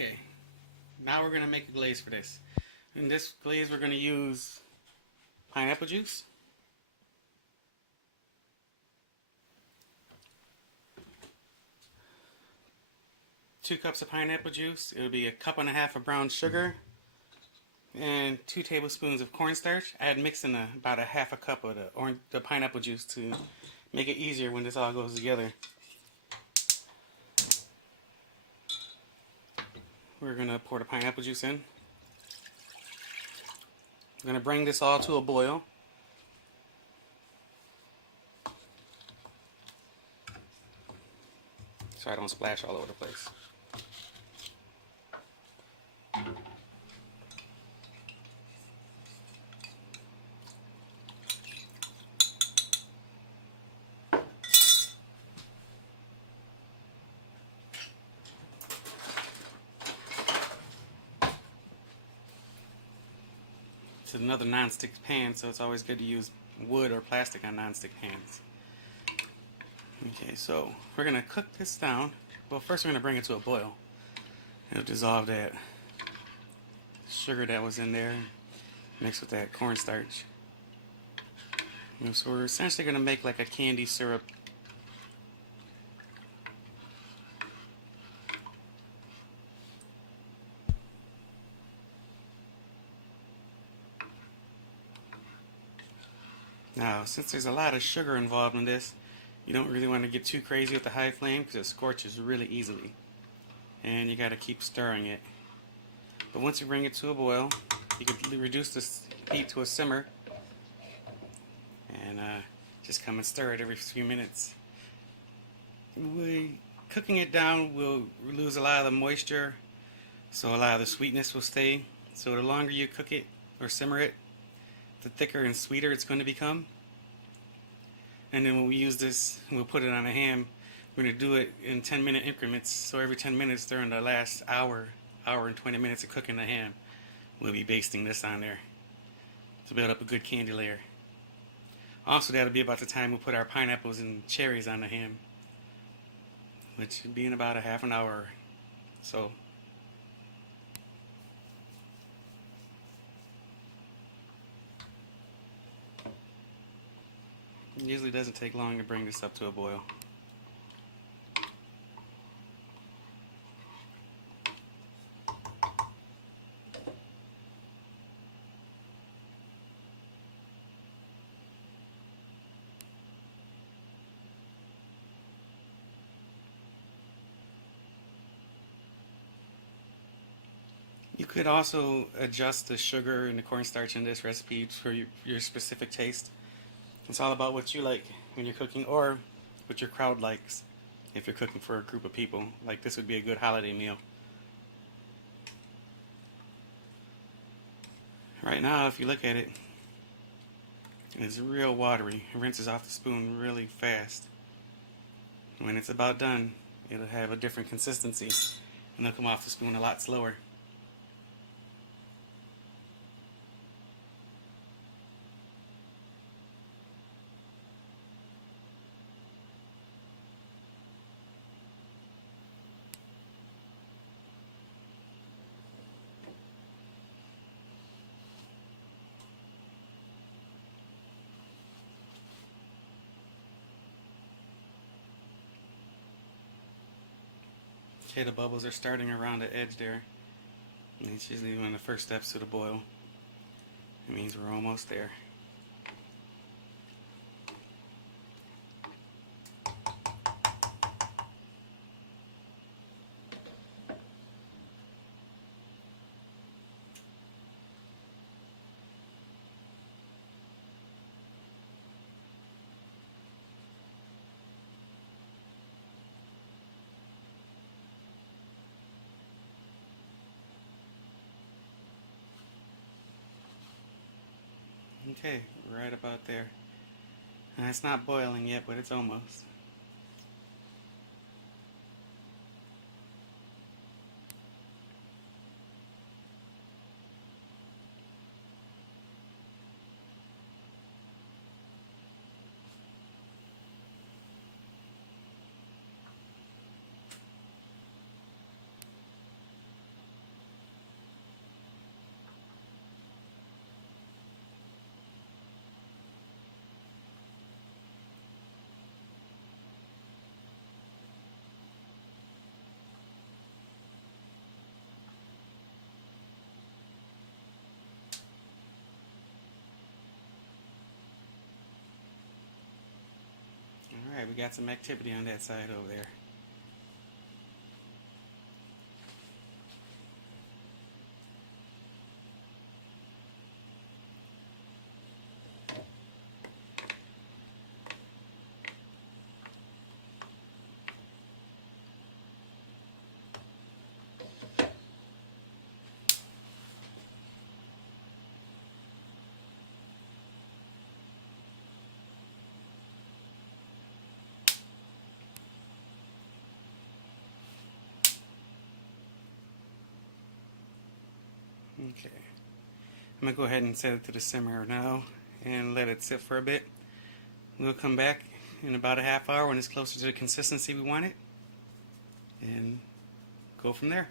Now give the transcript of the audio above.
Okay, now we're going to make a glaze for this. In this glaze we're going to use pineapple juice, two cups of pineapple juice, it'll be a cup and a half of brown sugar, and 2 tablespoons of cornstarch. I had mixed in about a half a cup of the pineapple juice to make it easier when this all goes together. We're going to pour the pineapple juice in. I'm going to bring this all to a boil. So I don't splash all over the place. It's another non-stick pan, so it's always good to use wood or plastic on non-stick pans. Okay, so we're going to cook this down. Well, first we're going to bring it to a boil. It'll dissolve that sugar that was in there mixed with that cornstarch. So we're essentially going to make like a candy syrup. Now, since there's a lot of sugar involved in this, you don't really want to get too crazy with the high flame because it scorches really easily. And you got to keep stirring it. But once you bring it to a boil, you can reduce the heat to a simmer and just come and stir it every few minutes. Cooking it down will lose a lot of the moisture, so a lot of the sweetness will stay. So the longer you cook it or simmer it, the thicker and sweeter it's going to become. And then when we use this, we'll put it on a ham. We're going to do it in 10-minute increments. So every 10 minutes during the last hour and 20 minutes of cooking the ham, we'll be basting this on there to build up a good candy layer. Also, that'll be about the time we'll put our pineapples and cherries on the ham, which should be in about a half an hour. So it usually doesn't take long to bring this up to a boil. You could also adjust the sugar and the cornstarch in this recipe for your specific taste. It's all about what you like when you're cooking, or what your crowd likes if you're cooking for a group of people. Like this would be a good holiday meal. Right now, if you look at it, it's real watery. It rinses off the spoon really fast. When it's about done, it'll have a different consistency and it'll come off the spoon a lot slower. Okay, the bubbles are starting around the edge there. And it's usually one of the first steps to the boil. It means we're almost there. Okay, right about there. And it's not boiling yet, but it's almost. we got some activity on that side over there. Okay, I'm going to go ahead and set it to the simmer now and let it sit for a bit. We'll come back in about a half hour when it's closer to the consistency we want it and go from there.